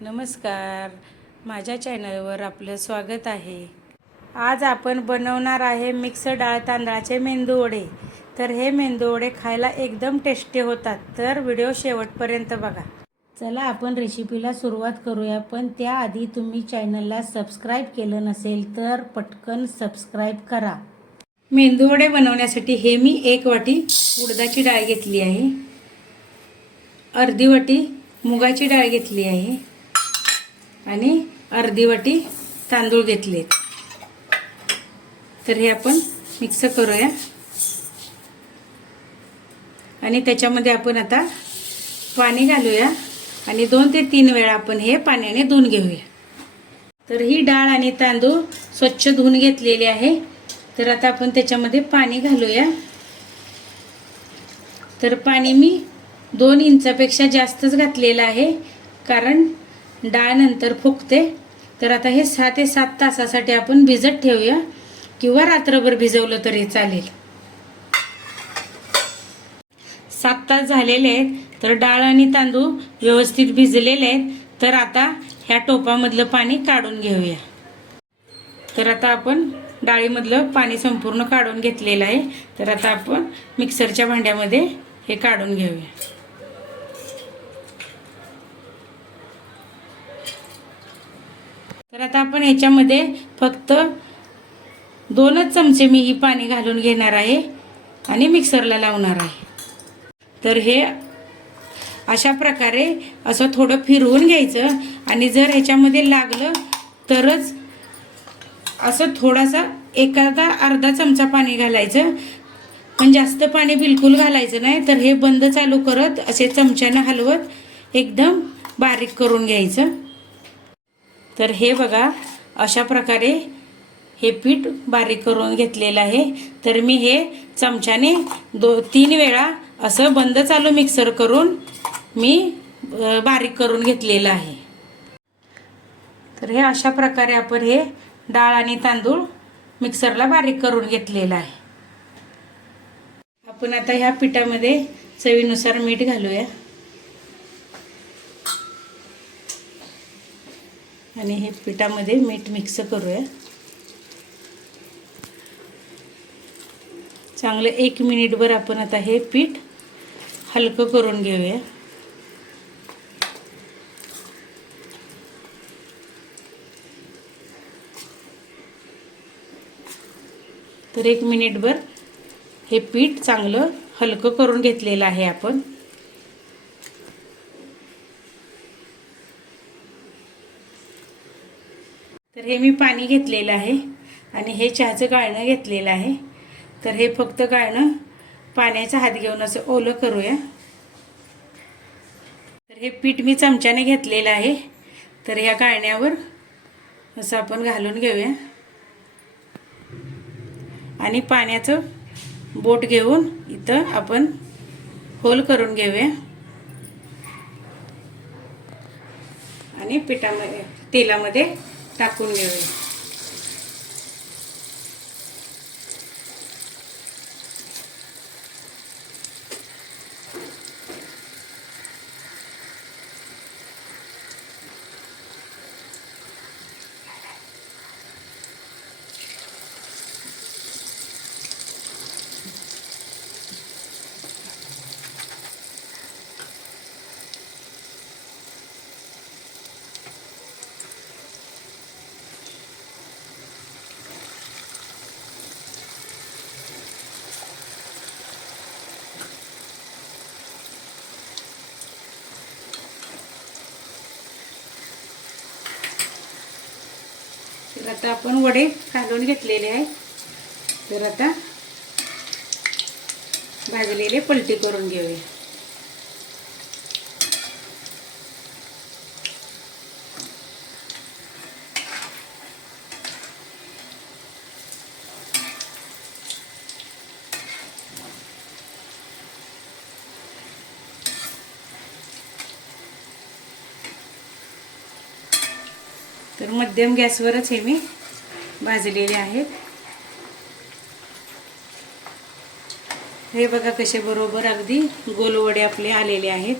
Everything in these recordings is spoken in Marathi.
नमस्कार, माझ्या चॅनलवर आपलं स्वागत आहे। आज आपण बनवणार आहे मिक्स डाळ तांदळाचे मेंदू वडे। तर हे मेंदू वडे खायला एकदम टेस्टी होतात, तर व्हिडिओ शेवटपर्यंत बघा। चला आपण रेसिपीला सुरुवात करूया, पण त्याआधी तुम्ही चॅनलला सबस्क्राईब केलं नसेल तर पटकन सबस्क्राईब करा। मेंदू वडे बनवण्यासाठी हे मी 1 वाटी उडदाची डाळ घेतली आहे, अर्धी वाटी मुगाची डाळ घेतली आहे आणि अर्धी वाटी तांदूळ घेतले। तर हे आपण मिक्स करूया आणि त्याच्यामध्ये आपण आता पाणी घालूया आणि 2 ते 3 वेळा आपण हे पाण्याने धुवून घेऊया। तर ही डाळ आणि तांदूळ स्वच्छ धुवून घेतलेले आहे। तर आता आपण त्याच्यामध्ये पाणी घालूया। तर पाणी मी 2 इंचापेक्षा जास्तच घातलेलं आहे, कारण डाळ नंतर फुगते। तर आता हे 6 ते 7 तासासाठी आपण भिजत ठेवूया, किंवा रात्रभर भिजवलं तरी चालेल। 7 तास झालेले आहेत, तर डाळ आणि तांदूळ व्यवस्थित भिजलेले आहेत। तर आता ह्या टोपामधलं पाणी काढून घेऊया। तर आता आपण डाळीमधलं पाणी संपूर्ण काढून घेतलेलं आहे। तर आता आपण मिक्सरच्या भांड्यामध्ये हे काढून घेऊया। तर आता आपण ह्याच्यामध्ये फक्त 2च चमचे मी ही पाणी घालून घेणार आहे आणि मिक्सरला लावणार आहे। तर हे अशा प्रकारे असं थोडं फिरवून घ्यायचं आणि जर ह्याच्यामध्ये लागलं तरच असं थोडासा एखादा अर्धा चमचा पाणी घालायचं, पण जास्त पाणी बिलकुल घालायचं नाही। तर हे बंद चालू करत असे चमच्याने हलवत एकदम बारीक करून घ्यायचं। तर हे बघा, अशा प्रकारे हे पीठ बारीक करून घेतलेलं आहे। तर मी हे चमच्याने 2-3 वेळा असं बंद चालू मिक्सर करून मी बारीक करून घेतलेलं आहे। तर हे अशा प्रकारे आपण हे डाळ आणि तांदूळ मिक्सरला बारीक करून घेतलेलं आहे। आपण आता ह्या पिठामध्ये चवीनुसार मीठ घालूया आणि हे पिठामध्ये मीठ मिक्स करूया। चांगलं 1 मिनिटभर आपण आता हे पीठ हलकं करून घेऊया। तर 1 मिनिटभर हे पीठ चांगलं हलकं करून घेतलेलं आहे आपण। तर हे मी पाणी घेतलेलं आहे आणि हे चहाचं गाळणं घेतलेलं आहे। तर हे फक्त गाळणं पाण्याचा हात घेऊन असं ओलं करूया। तर हे पीठ मी चमच्याने घेतलेलं आहे। तर या गाळण्यावर असं आपण घालून घेऊया आणि पाण्याचं बोट घेऊन इथं आपण होल करून घेऊया आणि पिठामध्ये तेलामध्ये टाकून घेऊया। तर आता आपण वडे काढून घेतलेले आहे। तर आता भाजलेले पलटी करून घेऊया। तर मध्यम गॅसवरच हे मी भाजलेले आहेत। हे बघा कसे बरोबर अगदी गोल वडे आपले आलेले आहेत।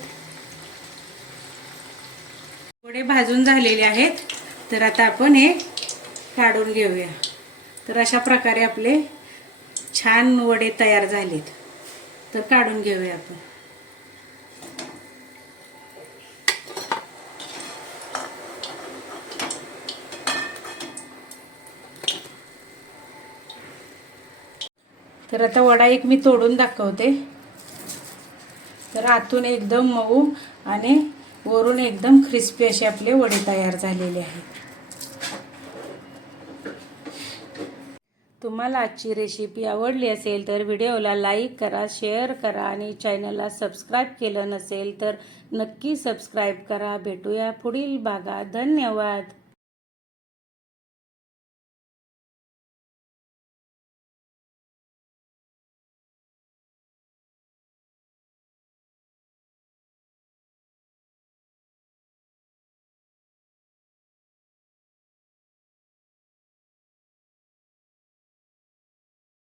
वडे भाजून झालेले आहेत. तर आता आपण हे काढून घेऊया. तर अशा प्रकारे आपले छान वडे तयार झालेत. तर काढून घेऊया आपण. तर आता वडा एक मी तोडून दाखवते. तर आतून एकदम मऊ आणि वरून एकदम क्रिस्पी असे आपले वडे तयार झालेले आहेत. तुम्हाला आजची रेसिपी आवडली असेल तर व्हिडिओला लाईक करा, शेअर करा आणि चॅनलला सबस्क्राईब केलं नसेल तर नक्की सबस्क्राईब करा. भेटूया पुढील भागात. धन्यवाद.